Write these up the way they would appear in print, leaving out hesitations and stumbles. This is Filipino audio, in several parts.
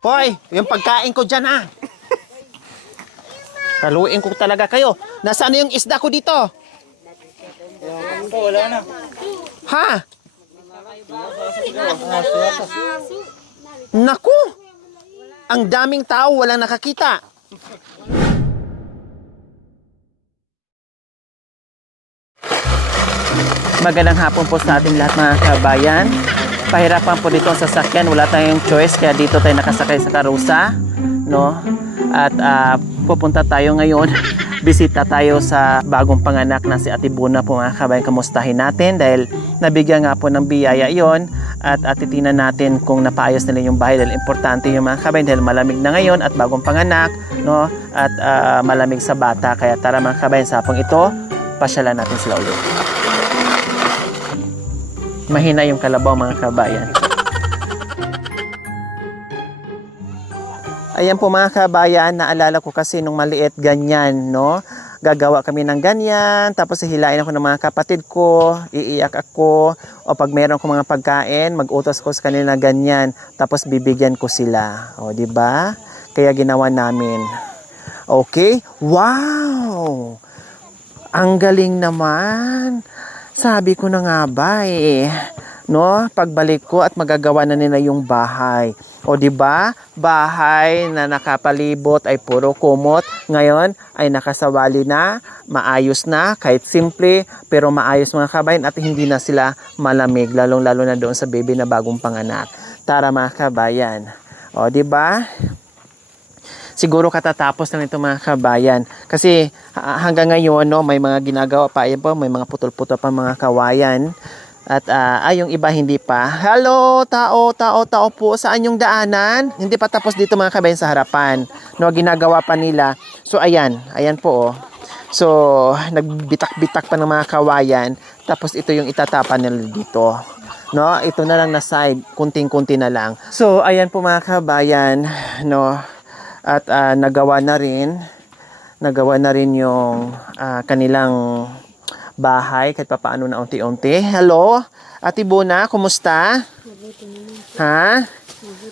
Hoy, yung pagkain ko dyan ha. Kaluin ko talaga kayo. Nasaan na yung isda ko dito? Wala na. Ha? Naku! Ang daming tao walang nakakita. Magandang hapon po sa ating lahat mga kabayan. Pahirapan po dito ang sasakyan, wala tayong choice kaya dito tayo nakasakay sa karusa, no? At pupunta tayo ngayon, bisita tayo sa bagong panganak na si Ate Buna po mga kabayan. Kamustahin natin dahil nabigyan nga po ng biyaya yon at titingnan natin kung napaayos nila yung bahay dahil importante yung mga kabayan dahil malamig na ngayon at bagong panganak, no? At malamig sa bata, kaya tara mga kabayan, sa hapong ito pasyalan natin sila ulit. Mahina yung kalabaw mga kabayan. Ayan po mga kabayan, naalala ko kasi nung maliit ganyan, no? Gagawa kami ng ganyan, tapos hihilain ako ng mga kapatid ko, iiyak ako, o pag meron ko mga pagkain, mag-utos ko sa kanila ganyan, tapos bibigyan ko sila. O, di ba? Kaya ginawa namin. Okay? Wow! Ang galing naman! Sabi ko na nga ba no? Pagbalik ko at magagawa na nila yung bahay. O di ba? Bahay na nakapalibot ay puro kumot. Ngayon ay nakasawali na, maayos na, kahit simple, pero maayos mga kabayan at hindi na sila malamig, lalong-lalo na doon sa baby na bagong panganak. Tara mga kabayan. O di ba? Siguro katatapos na nito mga kabayan. Kasi hanggang ngayon, no, may mga ginagawa pa. Ayan po, may mga putol-putol pa mga kawayan. At yung iba hindi pa. Hello, tao po. Saan yung daanan? Hindi pa tapos dito mga kabayan sa harapan. No, ginagawa pa nila. So ayan po. Oh. So nagbitak-bitak pa ng mga kawayan. Tapos ito yung itatapan nila dito. No, ito na lang na side, kunting-kunti na lang. So ayan po mga kabayan, no. At nagawa na rin yung kanilang bahay kahit papaano na unti-unti. Hello, Ate Buna, kumusta? Mabuti naman. Ha?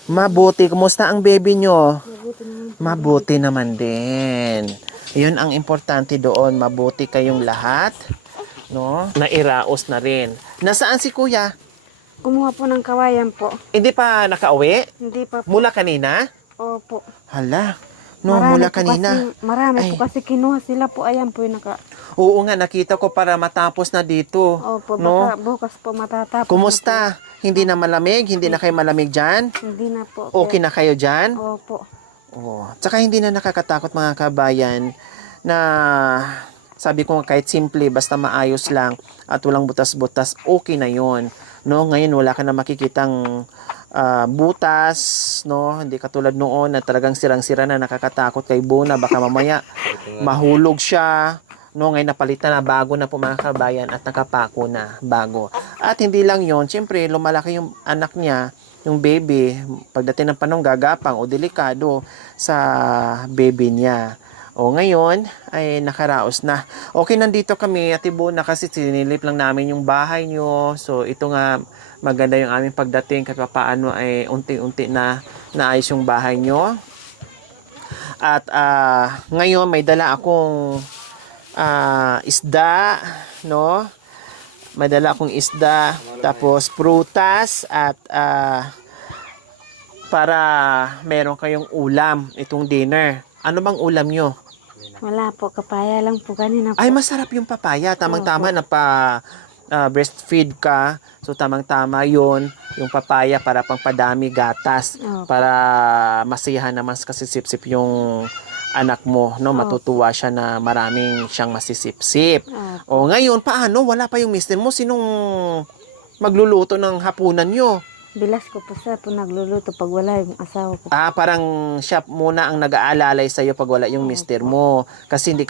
Mabuti. Kumusta ang baby nyo? Mabuti naman. Mabuti naman din. Yun ang importante doon. Mabuti kayong lahat. No? Nairaos na rin. Nasaan si Kuya? Kumuha po ng kawayan po. Hindi pa nakauwi? Hindi pa po. Mula kanina? Opo. Hala. No, mula kanina. Marami po kasi kinuha sila po. Ayan po yung Oo nga, nakita ko para matapos na dito. Opo, no? baka bukas po matatapos. Kumusta? Hindi na malamig? Hindi na kayo malamig dyan? Hindi na po. Okay na kayo dyan? Opo. Oo. Tsaka hindi na nakakatakot mga kabayan na sabi ko kahit simple, basta maayos lang at walang butas-butas, okay na yon. No? Ngayon wala ka na makikitang butas, no? Hindi katulad noon na talagang sirang-sira na nakakatakot kay Buna, baka mamaya mahulog siya, no? Ngayon napalitan na, bago na po mga kabayan at nakapako na, bago. At hindi lang yon, siyempre lumalaki yung anak niya, yung baby, pagdating ng panahon gagapang o delikado sa baby niya. O ngayon ay nakaraos na. Okay, nandito kami Ate Buna kasi sinilip lang namin yung bahay nyo. So ito nga, maganda yung aming pagdating kahit paano ay unti-unti na naayos yung bahay nyo. At ngayon may dala akong isda, no? May dala akong isda, tapos prutas at para meron kayong ulam itong dinner. Ano bang ulam nyo? Wala po. Kapaya lang po kanina po. Ay, masarap yung papaya. Tamang-tama na breastfeed ka. So, tamang-tama yun. Yung papaya para pang padami gatas. Para masiyahan naman kasi sip-sip yung anak mo. No? Matutuwa siya na maraming siyang masisip-sip. O, ngayon, paano? Wala pa yung mister mo. Sinong magluluto ng hapunan nyo? Bilas ko po siya po nagluluto pag wala yung asawa ko. Parang siya muna ang nag-aalalay sa'yo pag wala yung mister mo. Kasi hindi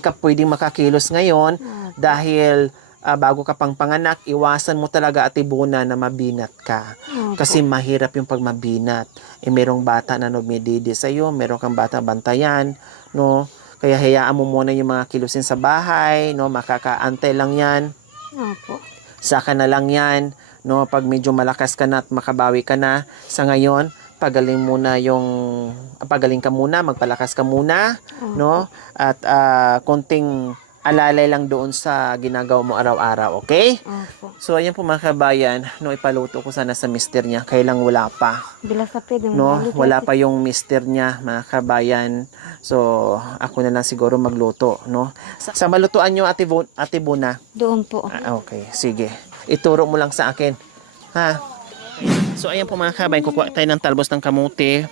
ka pwedeng makakilos ngayon dahil bago ka pang panganak, iwasan mo talaga Ate Buna na mabinat ka. Kasi mahirap yung pag mabinat. Merong bata na nagmididi sa'yo, meron kang bata bantayan, no? Kaya hayaan mo muna yung mga kilusin sa bahay, no? Makakaantay lang yan. Opo. Saka na lang yan, no? Pag medyo malakas ka na at makabawi ka na, sa ngayon, pagaling ka muna, magpalakas ka muna, Opo. no? At konting alalay lang doon sa ginagawa mo araw-araw, okay? Opo. So, ayan po mga kabayan, no, ipaluto ko sana sa mister niya, kailang wala pa, Bila sa pwede mo no? maluto. Wala pa yung mister niya, mga kabayan. So, ako na lang siguro magluto, no? Sa malutuan nyo, Ate Buna. Doon po. Okay, sige. Ituro mo lang sa akin, ha? So, ayan po mga kabayan, kukuha tayo ng talbos ng kamuti.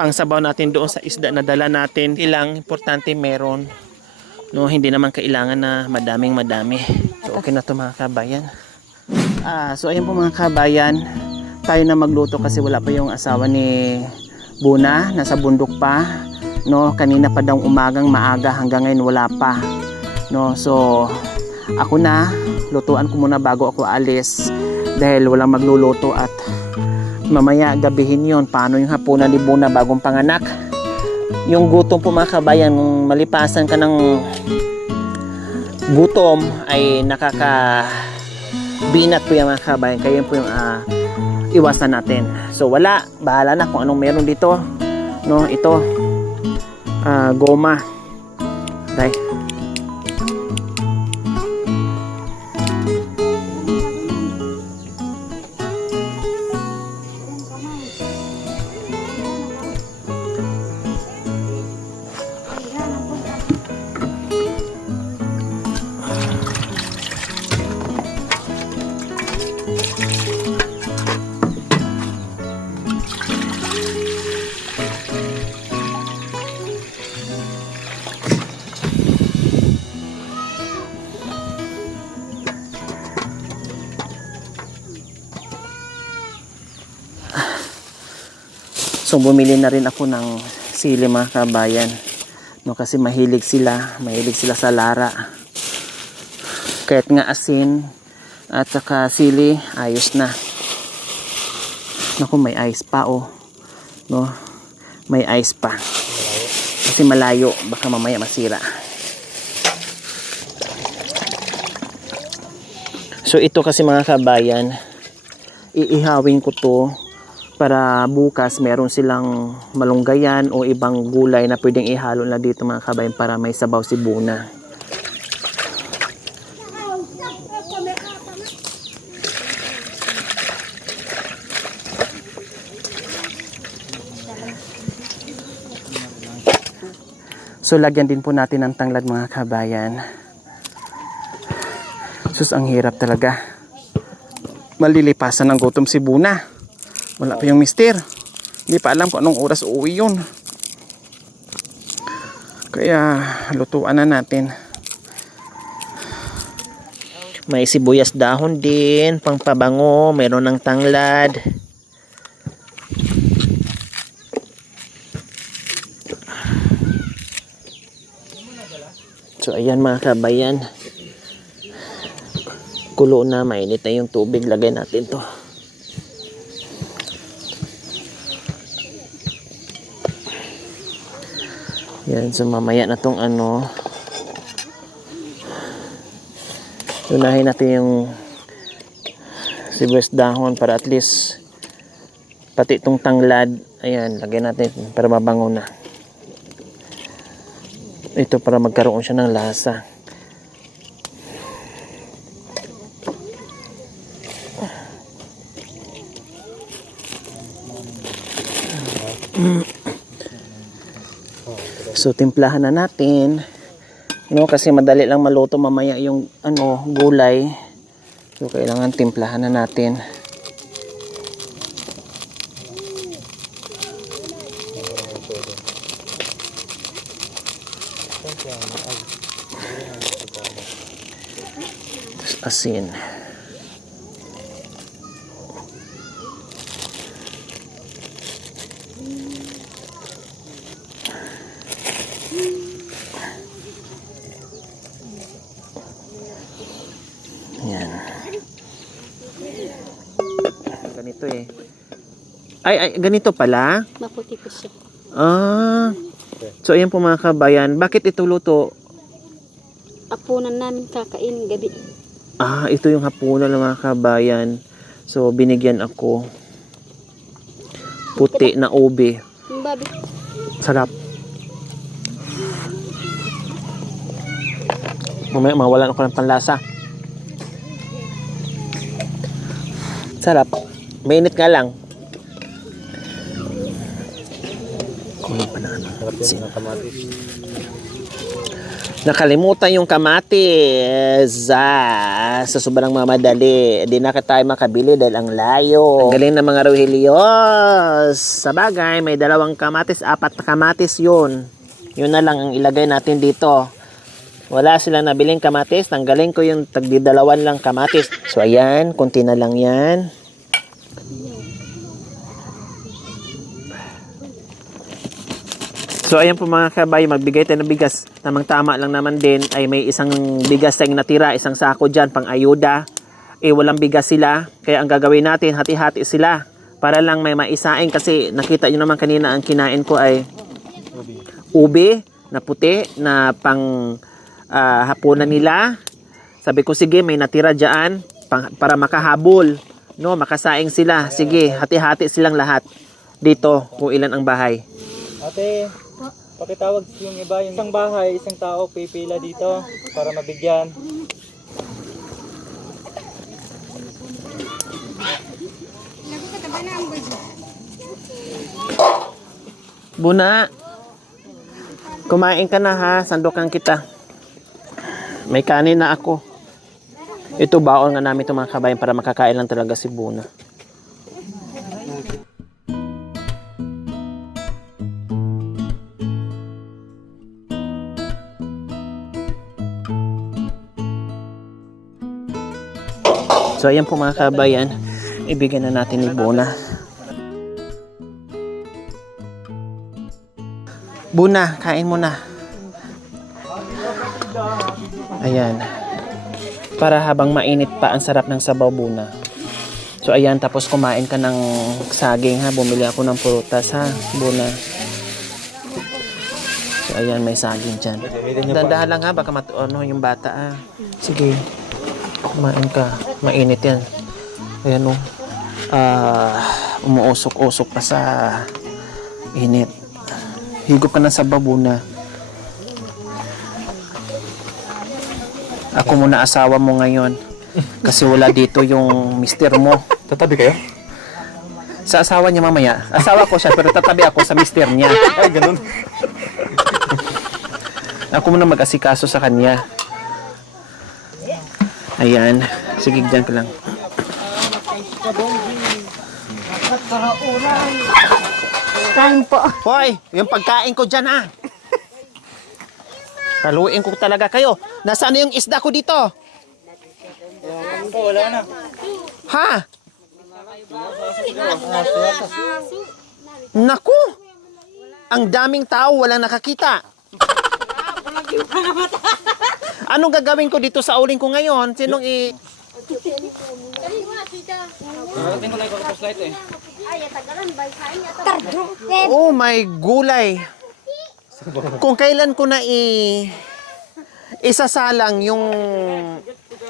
Pangsabaw natin doon sa isda na dala natin. Ilang importante meron. No, hindi naman kailangan na madami. So, okay na to mga kabayan. So, ayan po mga kabayan. Tayo na magluto kasi wala pa yung asawa ni Buna. Nasa bundok pa. No, kanina pa daw umagang maaga hanggang ngayon wala pa. No, so, ako na. Lutuan ko muna bago ako alis. Dahil walang magluluto at mamaya gabihin yon. Paano yung hapunan ni Buna bagong panganak? Yung gutom po mga kabayan, nung malipasan ka ng gutom ay nakakabinat po yung mga kabayan. Kaya yun po yung iwasan natin. So wala, bahala na kung anong meron dito. No, ito goma. Dahil so bumili na rin ako ng sili mga kabayan. No, kasi mahilig sila sa lara. Kahit nga asin at saka sili, ayos na. Naku, may ice pa oh. No, may ice pa. Kasi malayo, baka mamaya masira. So ito kasi mga kabayan, iihawin ko to para bukas meron silang malunggayan o ibang gulay na pwedeng ihalo na dito mga kabayan para may sabaw si Buna. So lagyan din po natin ng tanglad mga kabayan. Sus, ang hirap talaga. Malilipasan ng gutom si Buna. Wala pa yung mister. Hindi pa alam kung anong oras uuwi yun. Kaya lutuan na natin. May sibuyas dahon din, pangpabango, meron ng tanglad. So ayan mga kabayan. Kulo na, mainit na yung tubig. Lagay natin to. Yan, so mamaya na tong unahin natin yung sibuyas dahon para at least pati itong tanglad, ayan, lagay natin para mabango na. Ito para magkaroon siya ng lasa. So timplahan na natin, no, kasi madali lang maluto mamaya yung gulay. So kailangan timplahan na natin. Tapos asin. Yan. Ganito eh. Ay, ganito pala? Maputi po siya. So ayan po mga kabayan. Bakit ito luto? Apunan namin kakain gabi. Ito yung hapunan ng mga kabayan. So binigyan ako. Puti na ube. Yung babi. Sarap. Mamaya mawalan ako ng panlasa. Sarap. Mainit nga lang. Kunin pa na ano. Nakalimutan yung kamatis. Sa sobrang mamadali. Di na tayo makabili dahil ang layo. Ang galing ng mga Rogelio's. Sa bagay, may 2 kamatis, 4 na kamatis yun. Yun na lang ang ilagay natin dito. Wala silang nabiling kamatis. Tanggalin ko yung tagdi-2 lang kamatis. So ayan, konti na lang yan. So ayan po mga kabayo, magbigay tayo ng bigas. Tamang-tama lang naman din ay may isang bigas tayong natira, isang sako dyan pang ayuda. Walang bigas sila, kaya ang gagawin natin, hati-hati sila. Para lang may maisain kasi nakita nyo naman kanina ang kinain ko ay ube na puti na pang hapunan nila. Sabi ko sige, may natira dyan para makahabol, no, makasaing sila. Sige, hati-hati silang lahat dito kung ilan ang bahay. Ate, pakitawag yung iba, yung isang bahay, isang tao pipila dito para mabigyan. Buna, kumain ka na ha, sandukan kita. May kanin na ako. Ito baon nga namin itong mga kabayan para makakain lang talaga si Buna. So ayan po mga kabayan, ibigay na natin ni Buna. Buna, kain mo na. Ayan. Para habang mainit pa, ang sarap ng sabaw, Buna. So ayan, tapos kumain ka ng saging ha. Bumili ako ng prutas ha, Buna. So ayan, may saging dyan. Dandahan lang ha, baka matuano yung bata ha. Sige, kumain ka. Mainit yan. Ayan o. Umuusok-usok pa sa init. Higop ka na sa babuna. Ako muna asawa mo ngayon. Kasi wala dito yung mister mo. Tatabi kayo? Sa asawa niya mamaya. Asawa ko siya pero tatabi ako sa mister niya. Ay, ganun. Ako muna mag-asikaso sa kanya. Ayan. Sige, dyan ka lang. Kain po. Hoy, yung pagkain ko dyan ha. Kaluin ko talaga kayo. Nasaan yung isda ko dito? Wala na. Ha? Naku! Ang daming tao, walang nakakita. Anong gagawin ko dito sa uling ko ngayon? Sinong Narating ko lang yung flashlight eh. Oh my gulay. Kung kailan ko na isasalang yung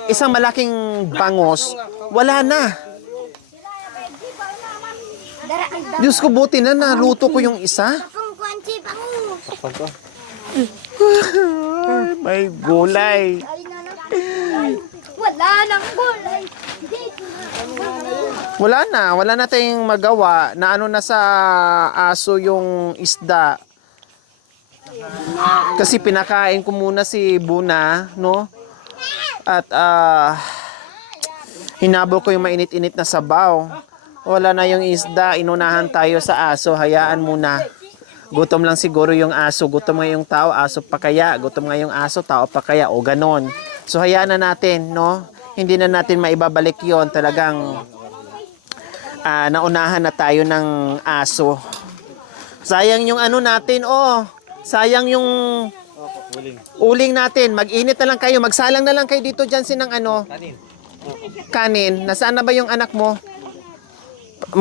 isang malaking bangos, wala na. Diyos ko, buti na naluto ko yung isa. Ay, may gulay. Wala nang gulay. Wala na tayong magawa na ano na sa aso yung isda. Kasi pinakain ko muna si Buna, no? At hinabol ko yung mainit-init na sabaw. Wala na yung isda, inunahan tayo sa aso, hayaan muna. Gutom lang siguro yung aso, gutom nga yung tao, aso pa kaya, gutom nga yung aso, tao pa kaya, o ganon. So hayaan na natin, no? Hindi na natin maibabalik yon, talagang naunahan na tayo ng aso. Sayang yung ano natin, sayang yung uling natin. Mag-init na lang kayo, magsalang na lang kayo dito dyan sinang ano. Kanin. Nasaan na ba yung anak mo?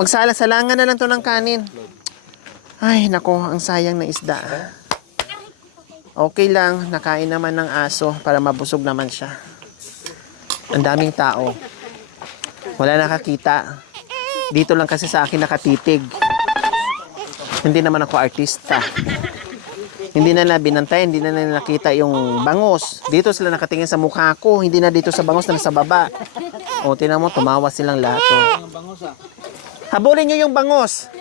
Salangan na lang to ng kanin. Ay, nako, ang sayang na isda. Okay lang, nakain naman ng aso para mabusog naman siya. Ang daming tao. Wala nakakita. Dito lang kasi sa akin nakatitig. Hindi naman ako artista. Hindi na binantay, hindi na nakita yung bangus. Dito sila nakatingin sa mukha ko, hindi na dito sa bangus na sa baba. O, tinan mo, tumawa silang lahat. Oh. Habulin nyo yung bangus.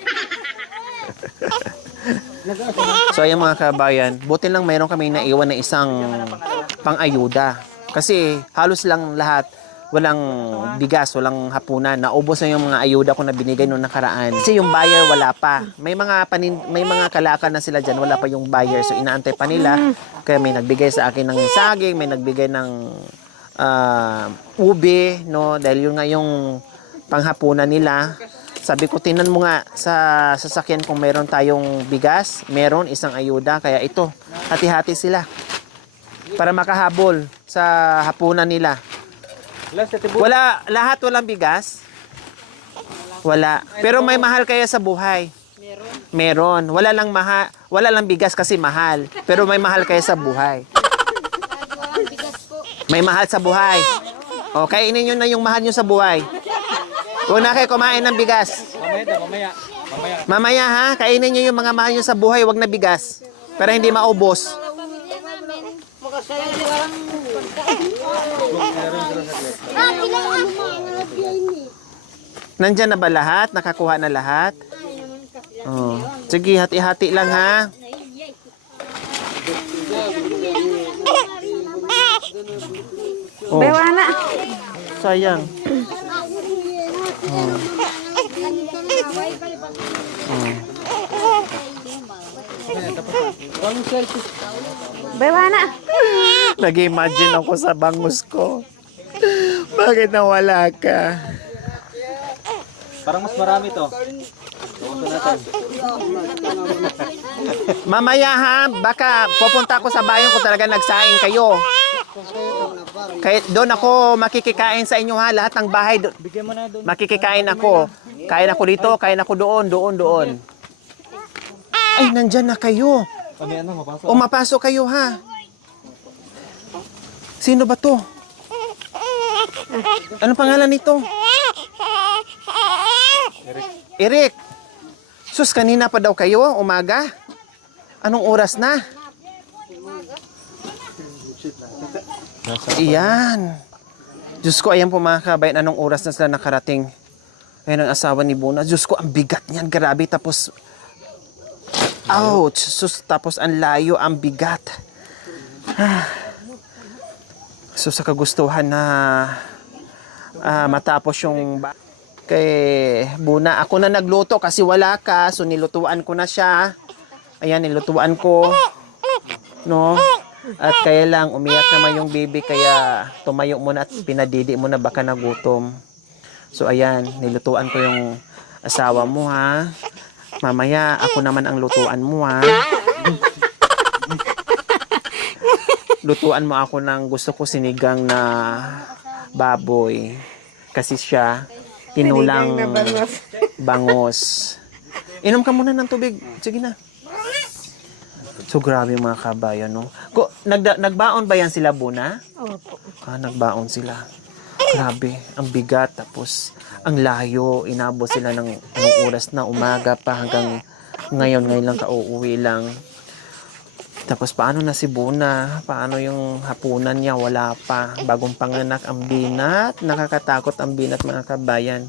So, ayun mga kabayan, buti lang mayroon kami naiwan na isang pang-ayuda. Kasi halos lang lahat, walang bigas, walang hapunan. Naubos na yung mga ayuda ko na binigay noong nakaraan. Kasi yung buyer wala pa. May mga kalakal na sila dyan, wala pa yung buyer. So inaantay pa nila. Kaya may nagbigay sa akin ng saging, may nagbigay ng ube, no? Dahil yun nga yung panghapunan nila. Sabi ko, tinan mo nga sa sasakyan kung meron tayong bigas, meron isang ayuda. Kaya ito, hati-hati sila. Para makahabol sa hapunan nila. Wala, lahat walang bigas? Wala. Pero may mahal kaya sa buhay? Meron. Wala lang bigas kasi mahal. Pero may mahal kaya sa buhay? May mahal sa buhay. O, kainin nyo na yung mahal nyo sa buhay. Huwag na kayo kumain ng bigas. Mamaya ha, kainin nyo yung mga mahal nyo sa buhay, huwag na bigas. Para hindi maubos. Nandyan na ba lahat? Nakakuha na lahat? Oh. Sige, hati-hati lang ha. Oh. Bewana. Sayang. Oh. Bewana. Nag-imagine ako sa bangus ko. Bakit nawala ka? Parang mas marami to. Tukusin natin. Mamaya ha, baka pupunta ako sa bayan ko talaga nagsaing kayo. Kahit doon ako makikikain sa inyo ha, lahat ng bahay Bigyan mo na doon. makikikain ako. Kain ako dito, kain ako doon. Ay, nandyan na kayo. Kami ano, mapasok. O mapasok kayo ha. Sino ba to? Anong pangalan nito? Eric. Sus, kanina pa daw kayo, umaga? Anong oras na? Iyan. Diyos ko, ayan po mga kabayan, anong oras na sila nakarating? Ayan ang asawa ni Buna. Diyos ko, ang bigat niyan, grabe. Tapos, ouch! Sus, tapos ang layo, ang bigat. So, sa kagustuhan na matapos yung kay Buna, ako na nagluto kasi wala ka. So, nilutuan ko na siya. Ayan, nilutuan ko. No? At kaya lang, umiyak naman yung baby, kaya tumayo muna at pinadidi mo na baka nagutom. So, ayan, nilutuan ko yung asawa mo, ha? Mamaya, ako naman ang lutuan mo, ha? Lutuan mo ako ng gusto ko sinigang na baboy. Kasi siya, tinulang bangus. Inom ka muna ng tubig. Sige na. So, grabe mga kabayan, no? Nagbaon ba yan sila, Buna? Opo. Nagbaon sila. Grabe, ang bigat. Tapos, ang layo. Inabot sila ng oras na umaga pa hanggang ngayon lang kauuwi lang. Tapos, paano na si Buna? Paano yung hapunan niya? Wala pa. Bagong panganak ang binat. Nakakatakot ang binat, mga kabayan.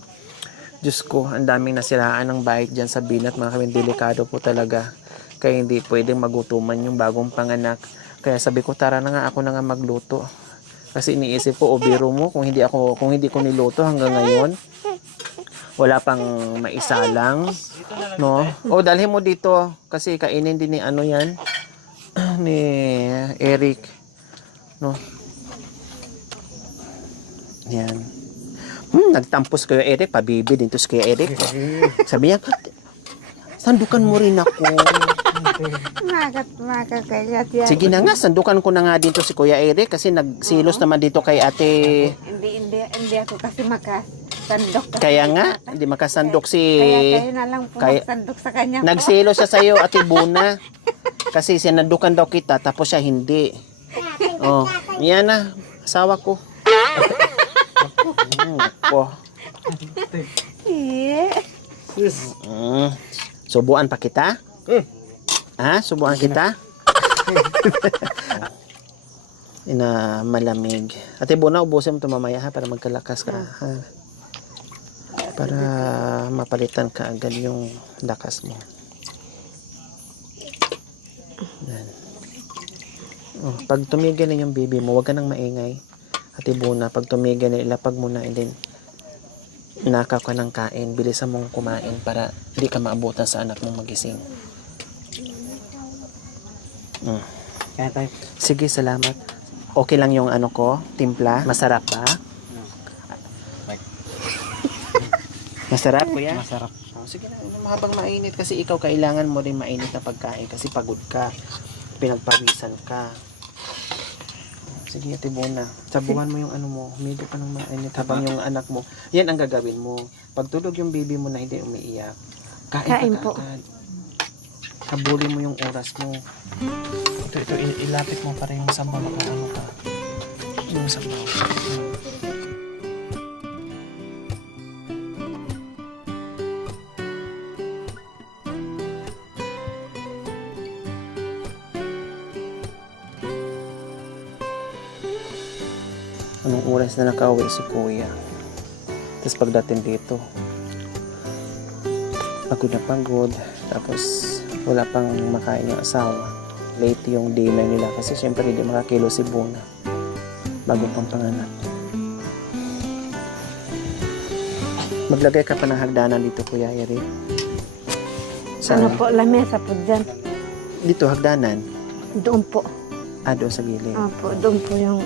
Diyos ko, ang daming nasiraan ng bike dyan sa binat, mga kabayan. Delikado po talaga. Kaya hindi pwedeng magutuman yung bagong panganak. Kaya sabi ko, tara na nga, ako na nga magluto. Kasi iniisip ko, o biro mo, kung hindi ko niluto hanggang ngayon, wala pang maisalang, no? O dalhin mo dito kasi kainin din ni ano yan, ni Eric, no? Yan. Nagtampos kayo, Eric, pabibi din to si Kuya Eric. Sabi niya, sandukan mo rin ako. Makakayat yan. Sige na nga, sandukan ko na nga dito si Kuya Eric kasi nagsilos naman dito kay ate. Hindi ako kasi makasandok. Kaya nga, hindi makasandok si... Kaya kayo na lang po magsandok sa kanya po. Nagsilos siya sa'yo, ate Buna. Kasi sinandukan daw kita, tapos siya hindi. Oh, yan na, asawa ko. Po. Yeah. Subuan pa kita? Ha? Subuan kita? Ina malamig. Ate Bona, ubusin mo ito mamaya ha, para magkalakas ka. Ha? Para mapalitan ka agad yung lakas mo. Yan. Oh, pag tumigil na yung baby mo, huwag ka nang maingay. Ate Bona, pag tumigil na, ilapag mo na, and then nakaw ka ng kain, bilisan mong kumain para hindi ka maabutan sa anak mong magising. Kaya tayo. Sige, salamat. Okay lang yung ano ko, timpla. Masarap pa? Masarap, kuya? Masarap. Oh, sige na, habang mainit kasi ikaw kailangan mo rin mainit na pagkain kasi pagod ka. Pinagpawisan ka. Sige, Ate Bona. Sabuhan mo yung ano mo. Humigo ka ng mainit habang yung anak mo. Yan ang gagawin mo. Pag tulog yung baby mo na hindi umiiyak, kain ka Po. agad. Habulin mo yung oras mo. Ito, ilapit mo para yung sabaw na kung ano ka. Yung sabaw. Anong oras na nakauwi si kuya? Tapos pagdating dito, pagod na pagod. Tapos wala pang makain yung asawa. Late yung dinner nila kasi syempre hindi makakilo si Bona bago pang panganak. Maglagay ka pa ng hagdanan dito, Kuya Eric. Ano po, lamesa po dyan. Dito, hagdanan. Doon po. Doon sa gilid. Opo, doon po yung...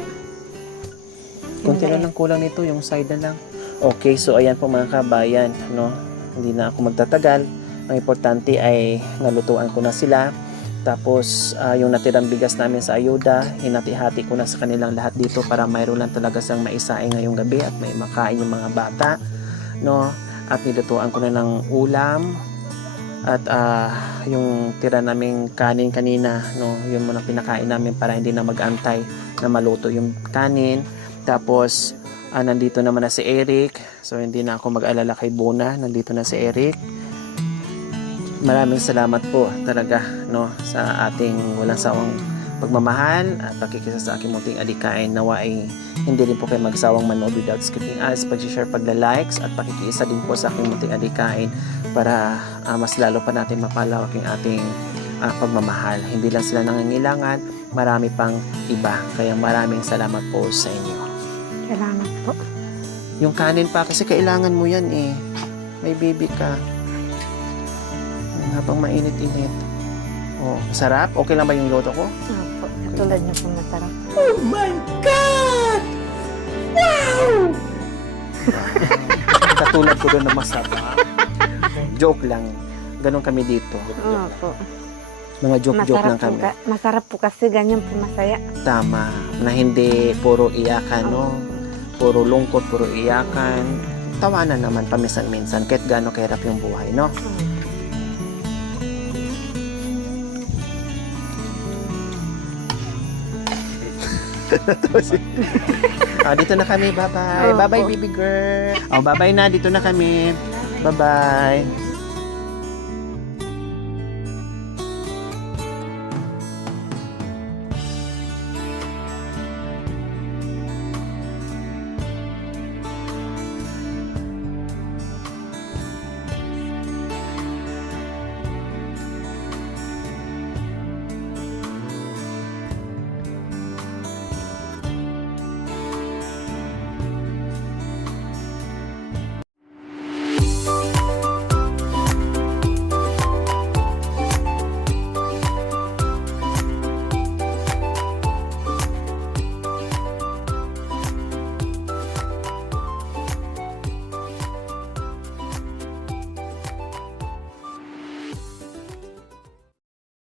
Kunti lang ng kulang nito, yung side na lang. Okay, so ayan po mga kabayan, no? Hindi na ako magtatagal. Ang importante ay nalutuan ko na sila. Tapos yung natirang bigas namin sa ayuda, hinati-hati ko na sa kanilang lahat dito para mayroon lang talaga siyang maisaing ngayong gabi at may makain yung mga bata, no? At nilutuan ko na ng ulam at yung tira naming kanin kanina, no? Yun muna pinakain namin para hindi na mag-antay na maluto yung kanin. Tapos nandito naman na si Eric, so hindi na ako mag-alala kay Bona, nandito na si Eric. Maraming salamat po talaga, no, sa ating walang sawang pagmamahal at pakikisa sa aking munting adikain. Nawa ay hindi rin po kayo magsawang manood without skipping ads, pag-share, pagla-likes at pakikisa din po sa aking munting adikain para mas lalo pa natin mapalawak yung ating pagmamahal. Hindi lang sila nangangailangan, marami pang iba. Kaya maraming salamat po sa inyo. Salamat po. Yung kanin pa kasi kailangan mo yan eh. May baby ka. Habang mainit-init. Oh, sarap? Okay lang ba yung luto ko? Opo, katulad niyo po masarap. Oh my God! Wow! Katulad ko doon na masarap. Joke lang. Ganon kami dito. Opo. Mga joke-joke lang kami. Masarap po kasi ganyan po masaya. Tama. Na hindi puro iyakan, no? Puro lungkot, puro iyakan. Tawanan naman paminsan-minsan kahit gaano kahirap yung buhay, no? Dito na kami. Bye-bye. Opo. Bye-bye, baby girl. Bye-bye na. Dito na kami. Bye-bye.